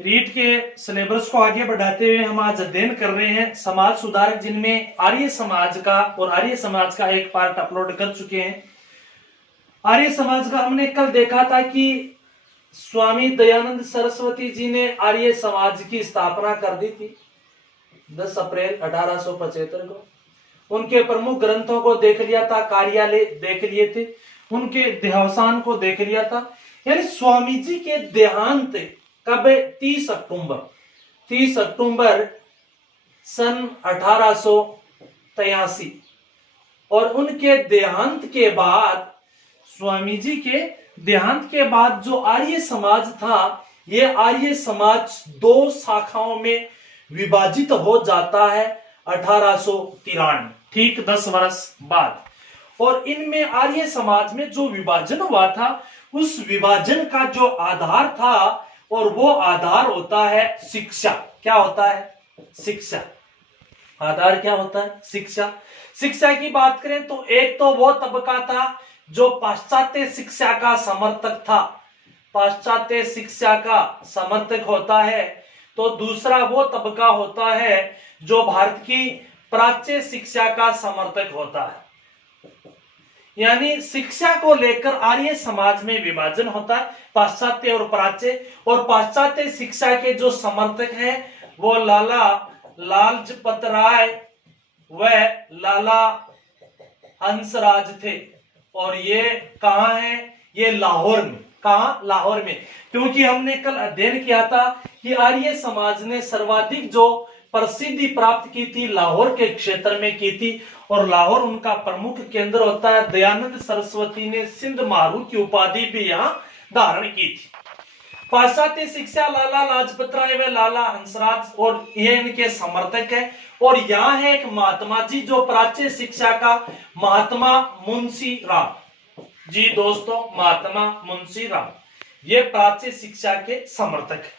रीट के सिलेबस को आगे बढ़ाते हुए हम आज अध्ययन कर रहे हैं समाज सुधारक, जिनमें आर्य समाज का और आर्य समाज का एक पार्ट अपलोड कर चुके हैं। आर्य समाज का हमने कल देखा था कि स्वामी दयानंद सरस्वती जी ने आर्य समाज की स्थापना कर दी थी 10 अप्रैल 1875 को। उनके प्रमुख ग्रंथों को देख लिया था, कार्यालय देख लिए थे, उनके देहावसान को देख लिया था। यानी स्वामी जी के देहांत कब? 30 अक्टूबर सन 1883। और उनके देहांत के बाद, स्वामी जी के देहांत के बाद जो आर्य समाज था, ये आर्य समाज 2 शाखाओं में विभाजित हो जाता है 1893, ठीक 10 वर्ष बाद। और इनमें आर्य समाज में जो विभाजन हुआ था, उस विभाजन का जो आधार था, और वो आधार होता है शिक्षा। क्या होता है? शिक्षा। आधार क्या होता है? शिक्षा। शिक्षा की बात करें तो एक तो वो तबका था जो पाश्चात्य शिक्षा का समर्थक था, पाश्चात्य शिक्षा का समर्थक होता है। तो दूसरा वो तबका होता है जो भारत की प्राच्य शिक्षा का समर्थक होता है। यानी शिक्षा को लेकर आर्य समाज में विभाजन होता है, पाश्चात्य और प्राच्य। और पाश्चात्य शिक्षा के जो समर्थक हैं वो लाला लाजपत राय व लाला हंसराज थे। और ये कहाँ है? ये लाहौर में। कहाँ? लाहौर में। क्योंकि हमने कल अध्ययन किया था कि आर्य समाज ने सर्वाधिक जो प्रसिद्धि प्राप्त की थी लाहौर के क्षेत्र में की थी, और लाहौर उनका प्रमुख केंद्र होता है। दयानंद सरस्वती ने सिंध मारू की उपाधि भी यहाँ धारण की थी। पाश्चात्य शिक्षा लाला लाजपत राय व लाला हंसराज, और ये इनके समर्थक है। और यहाँ है एक महात्मा जी जो प्राच्य शिक्षा का, महात्मा मुंशी राम जी। दोस्तों, महात्मा मुंशी राम ये प्राच्य शिक्षा के समर्थक है।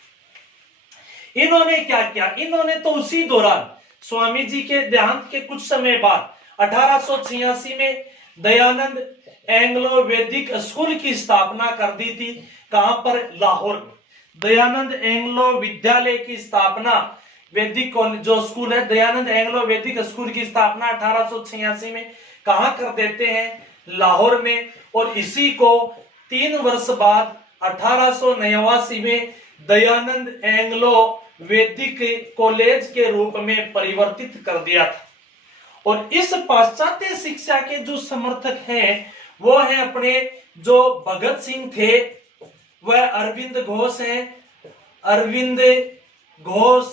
इन्होंने क्या किया? इन्होंने तो उसी दौरान स्वामी जी के देहांत के कुछ समय बाद 1886 में दयानंद एंग्लो वैदिक स्कूल की स्थापना कर दी थी। कहां पर? लाहौर में। दयानंद एंग्लो विद्यालय की स्थापना, वैदिक जो स्कूल है, दयानंद एंग्लो वैदिक स्कूल की स्थापना 1886 में कहां कर देते हैं? लाहौर में। और इसी को 3 वर्ष बाद 1889 में दयानंद एंग्लो वैदिक कॉलेज के रूप में परिवर्तित कर दिया था। और इस पाश्चात्य शिक्षा के जो समर्थक हैं वो है अपने जो भगत सिंह थे, वह अरविंद घोष हैं। अरविंद घोष,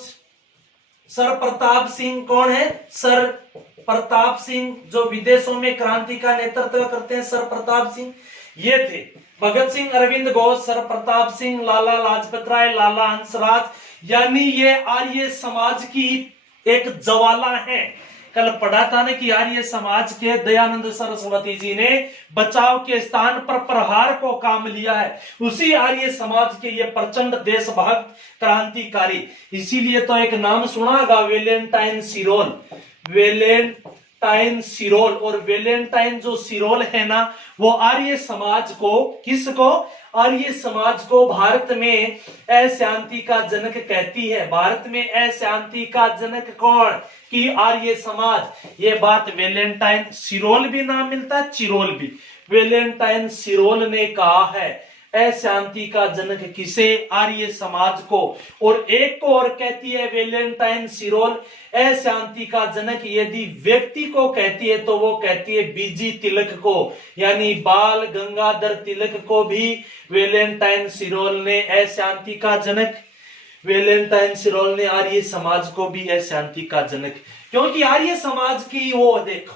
सर प्रताप सिंह कौन है? सर प्रताप सिंह जो विदेशों में क्रांति का नेतृत्व करते हैं, सर प्रताप सिंह ये थे। भगत सिंह, अरविंद घोष, सर प्रताप सिंह, लाला लाजपत राय, लाला हंसराज। यानी ये आर्य समाज की एक ज्वाला है। कल पढ़ा था ना कि आर्य समाज के दयानंद सरस्वती जी ने बचाव के स्थान पर प्रहार को काम लिया है। उसी आर्य समाज के ये प्रचंड देशभक्त क्रांतिकारी। इसीलिए तो एक नाम सुना होगा, वेलेंटाइन सिरोल। वेलेंटाइन सिरोल। और वेलेंटाइन जो सिरोल है ना, वो आर्य समाज को, किसको? आर्य समाज को भारत में अशांति का जनक कहती है। भारत में अशांति का जनक कौन? कि आर्य समाज। ये बात वेलेंटाइन सिरोल भी नाम मिलता है, चिरोल भी। वेलेंटाइन सिरोल ने कहा है अशांति का जनक किसे? आर्य समाज को। और एक को और कहती है वेलेंटाइन सिरोल अशांति का जनक यदि व्यक्ति को कहती है तो वो कहती है बीजी तिलक को, यानी बाल गंगाधर तिलक को भी वेलेंटाइन सिरोल ने अशांति का जनक। वेलेंटाइन सिरोल ने आर्य समाज को भी अशांति का जनक, क्योंकि आर्य समाज की वो देखो,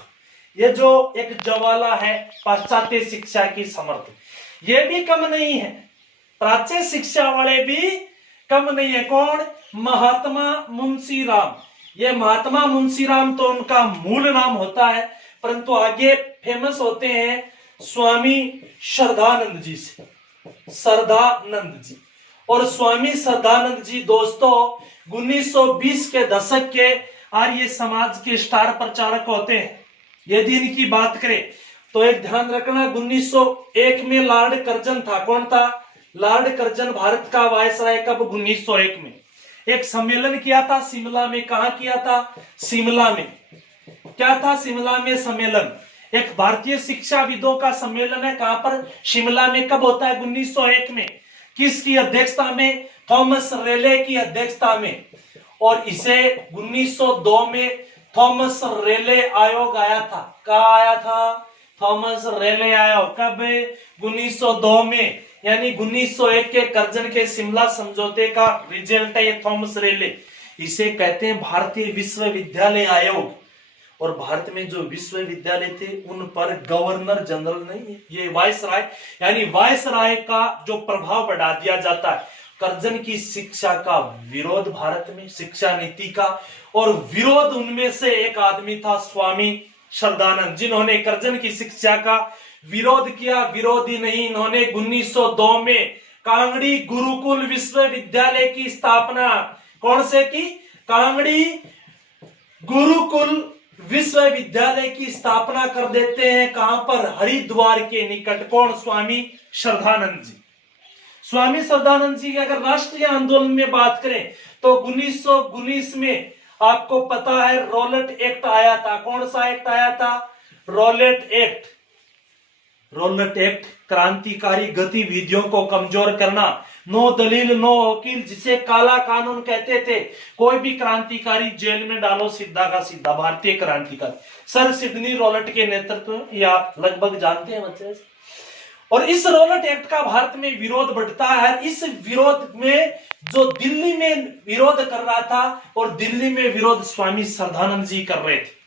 ये जो एक ज्वाला है पाश्चात्य शिक्षा की समर्थक, ये भी कम नहीं है। प्राच्य शिक्षा वाले भी कम नहीं है। कौन? महात्मा मुंशी राम। ये महात्मा मुंशी राम तो उनका मूल नाम होता है, परंतु आगे फेमस होते हैं स्वामी श्रद्धानंद जी से। श्रद्धानंद जी। और स्वामी श्रद्धानंद जी दोस्तों 1920 के दशक के आर्य समाज के स्टार प्रचारक होते हैं। यदि इनकी बात करें तो एक ध्यान रखना, 1901 में लॉर्ड कर्जन था। कौन था? लॉर्ड कर्जन भारत का वायसराय कब? 1901 में। एक सम्मेलन किया था शिमला में। कहा किया था? शिमला में। क्या था शिमला में सम्मेलन? एक भारतीय शिक्षाविदों का सम्मेलन है। कहां पर? शिमला में। कब होता है? 1901 में। किसकी अध्यक्षता में? थॉमस रेले की अध्यक्षता में। और इसे 1902 में थॉमस रेले आयोग आया था। कहा आया था? थॉमस रेले आयोग। कब? 1902 में। यानी 1901 के कर्जन के शिमला समझौते का रिजल्ट है ये थॉमस रेले। इसे कहते हैं भारतीय विश्वविद्यालय आयोग। और भारत में जो विश्वविद्यालय थे उन पर गवर्नर जनरल नहीं, ये वायसराय, यानी वायसराय का जो प्रभाव बढ़ा दिया जाता है। कर्जन की शिक्षा का विरोध भारत में, शिक्षा नीति का, और विरोध उनमें से एक आदमी था स्वामी श्रद्धानंद, जिन्होंने कर्जन की शिक्षा का विरोध किया। विरोधी नहीं, इन्होंने 1902 में कांगड़ी गुरुकुल विश्वविद्यालय की स्थापना कौन से की? कांगड़ी गुरुकुल विश्वविद्यालय की स्थापना कर देते हैं। कहां पर? हरिद्वार के निकट। कौन? स्वामी श्रद्धानंद जी। स्वामी श्रद्धानंद जी की अगर राष्ट्रीय आंदोलन में बात करें तो 1919 में आपको पता है रॉलेट एक्ट आया था। कौन सा एक्ट आया था? Rowlatt act. रॉलेट एक्ट क्रांतिकारी गतिविधियों को कमजोर करना, नो दलील नो वकील, जिसे काला कानून कहते थे। कोई भी क्रांतिकारी जेल में डालो, सीधा का सीधा। भारतीय क्रांतिकारी सर सिडनी रॉलेट के नेतृत्व में, ये आप लगभग जानते हैं बच्चे। और इस रॉलेट एक्ट का भारत में विरोध बढ़ता है। इस विरोध में जो दिल्ली में विरोध कर रहा था, और दिल्ली में विरोध स्वामी श्रद्धानंद जी कर रहे थे।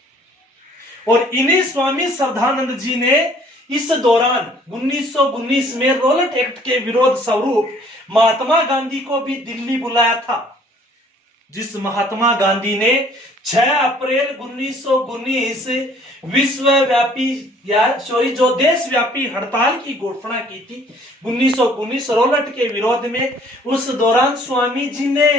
और इन्हीं स्वामी श्रद्धानंद जी ने इस दौरान 1919 में रॉलेट एक्ट के विरोध स्वरूप महात्मा गांधी को भी दिल्ली बुलाया था। जिस महात्मा गांधी ने 6 अप्रैल 1919 विश्वव्यापी जो देशव्यापी हड़ताल की घोषणा की थी 1919 रॉलेट के विरोध में। उस दौरान स्वामी जी ने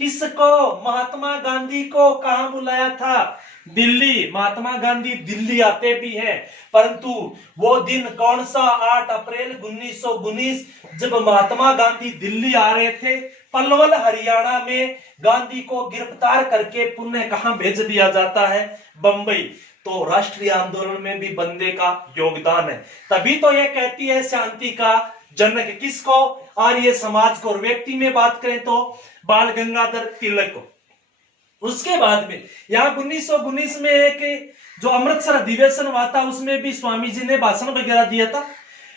किसको? महात्मा गांधी को कहां बुलाया था? दिल्ली। महात्मा गांधी दिल्ली आते भी हैं, परंतु वो दिन कौन सा? 8 अप्रैल 1919, जब महात्मा गांधी दिल्ली आ रहे थे। पलवल हरियाणा में गांधी को गिरफ्तार करके पुनः कहां भेज दिया जाता है? बंबई। तो राष्ट्रीय आंदोलन में भी बंदे का योगदान है। तभी तो ये कहती है शांति का जनक किसको? आर्य समाज को। और व्यक्ति में बात करें तो बाल गंगाधर तिलक को। उसके बाद में यहाँ 1919 में एक जो अमृतसर अधिवेशन हुआ था, उसमें भी स्वामी जी ने भाषण वगैरह दिया था।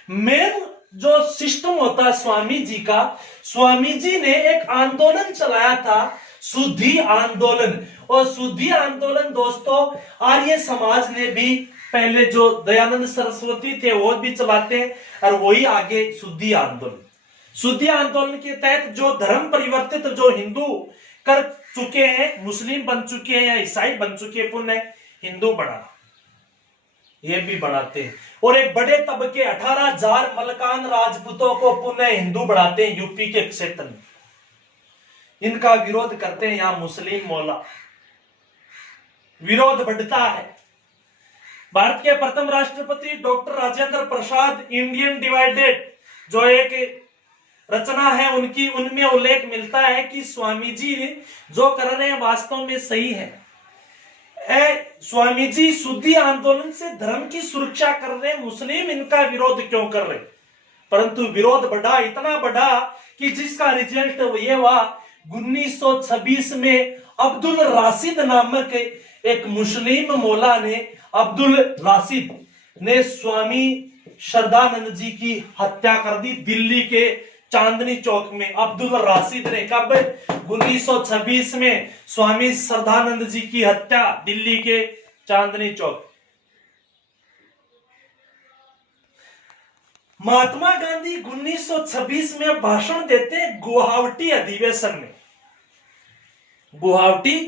मेन जो सिस्टम होता है स्वामी जी का, स्वामी जी ने एक आंदोलन चलाया था, शुद्धि आंदोलन। और शुद्धि आंदोलन दोस्तों आर्य समाज ने भी, पहले जो दयानंद सरस्वती थे वो भी चलाते हैं, और वही आगे शुद्धि आंदोलन। शुद्धि आंदोलन के तहत जो धर्म परिवर्तित जो हिंदू कर चुके हैं, मुस्लिम बन चुके हैं या ईसाई बन चुके हैं, पुनः हिंदू बनाना, ये भी बनाते हैं। और एक बड़े तबके 18,000 मलकान राजपूतों को पुनः हिंदू बढ़ाते हैं यूपी के क्षेत्र में। इनका विरोध करते हैं यहां मुस्लिम मौला। विरोध बढ़ता है। भारत के प्रथम राष्ट्रपति doctor Rajendra Prasad Indian divided जो एक रचना है उनकी, उनमें उल्लेख मिलता है कि स्वामी जी जो कर रहे हैं वास्तव में सही है। स्वामी जी शुद्धि आंदोलन से धर्म की सुरक्षा कर रहे हैं, मुस्लिम इनका विरोध क्यों कर रहे? परंतु विरोध बढ़ा, इतना बढ़ा कि जिसका रिजल्ट ये हुआ 1926 में अब्दुल राशिद नामक एक मुस्लिम मौला ने, अब्दुल राशिद ने स्वामी श्रद्धानंद जी की हत्या कर दी दिल्ली के चांदनी चौक में। अब्दुल राशिद ने कब? 1926 में स्वामी श्रद्धानंद जी की हत्या दिल्ली के चांदनी चौक। महात्मा गांधी 1926 में भाषण देते गुवाहाटी अधिवेशन में। गुवाहाटी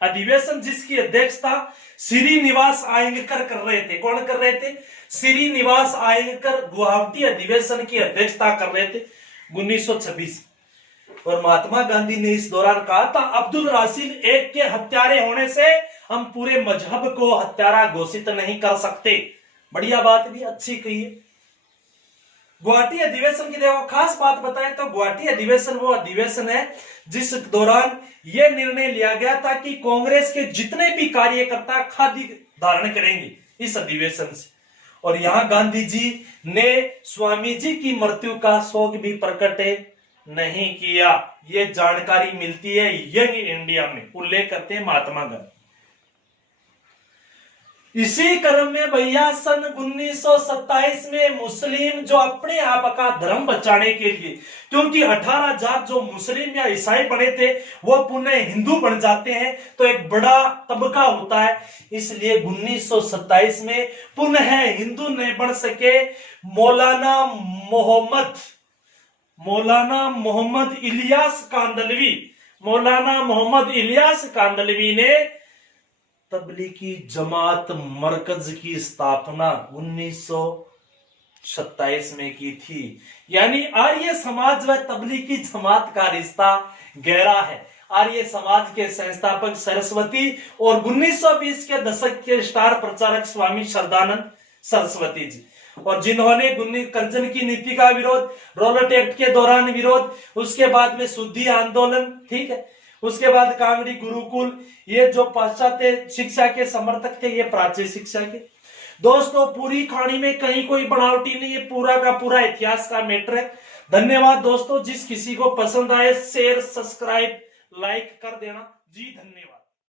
अधिवेशन जिसकी अध्यक्षता श्रीनिवास आयंगर कर रहे थे। कौन कर रहे थे? श्रीनिवास आयंगर गुवाहाटी अधिवेशन की अध्यक्षता कर रहे थे 1926। और महात्मा गांधी ने इस दौरान कहा था अब्दुल राशिद एक के हत्यारे होने से हम पूरे मजहब को हत्यारा घोषित नहीं कर सकते। बढ़िया बात भी अच्छी कही है। गुवाहाटी अधिवेशन की देखो खास बात बताएं तो गुवाहाटी अधिवेशन वो अधिवेशन है जिस दौरान यह निर्णय लिया गया था कि कांग्रेस के जितने भी कार्यकर्ता खादी धारण करेंगे इस अधिवेशन से। और यहां गांधी जी ने स्वामी जी की मृत्यु का शोक भी प्रकट नहीं किया। यह जानकारी मिलती है यंग इंडिया में, उल्लेख करते हैं महात्मा गांधी। इसी क्रम में भैया सन 1927 में मुस्लिम जो अपने आप का धर्म बचाने के लिए, क्योंकि 18 जात जो मुस्लिम या ईसाई बने थे वो पुनः हिंदू बन जाते हैं तो एक बड़ा तबका होता है, इसलिए 1927 में पुनः हिंदू नहीं बन सके मौलाना मोहम्मद इलियास कांदलवी ने तबलीगी जमात मरकज की स्थापना 1927 में की थी। यानी आर्य समाज व तबलीगी जमात का रिश्ता गहरा है। आर्य समाज के संस्थापक सरस्वती और 1920 के दशक के स्टार प्रचारक स्वामी श्रद्धानंद सरस्वती जी, और जिन्होंने कर्जन की नीति का विरोध, रॉलेट एक्ट के दौरान विरोध, उसके बाद में शुद्धि आंदोलन, ठीक है, उसके बाद कांगड़ी गुरुकुल, ये जो पाश्चात्य शिक्षा के समर्थक थे, ये प्राच्य शिक्षा के। दोस्तों पूरी कहानी में कहीं कोई बनावटी नहीं, ये पूरा का पूरा इतिहास का मैटर है। धन्यवाद दोस्तों, जिस किसी को पसंद आए शेयर सब्सक्राइब लाइक कर देना जी, धन्यवाद।